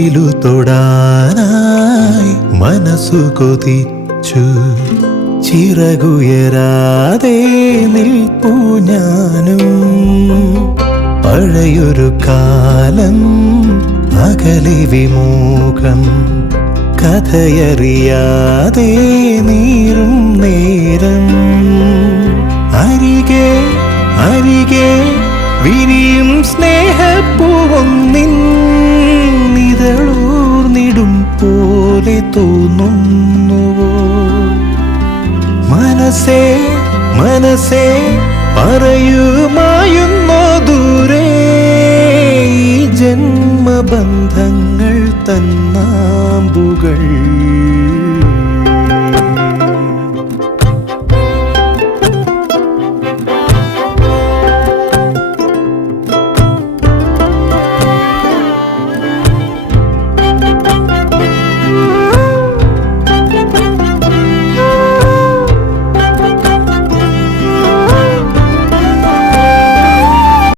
തൂക്കിലു തൊടാനായി മനസ്സു കൊതിച്ചു ചിറകുയരാതെ നിൽപ്പു ഞാനും പഴയൊരു കാലം അകലെ വിമുഖം കഥയറിയാതെ നീറും നേരം അരികെ അരികെ വിരിയും സ്നേഹപ്പൂവൊന്നിൻ നിഴലൂർന്നിടും പോലെ തോന്നുന്നുവോ മനസ്സേ മനസ്സേ പറയുമായുന്നോ ദൂരെ ഈ ജന്മബന്ധ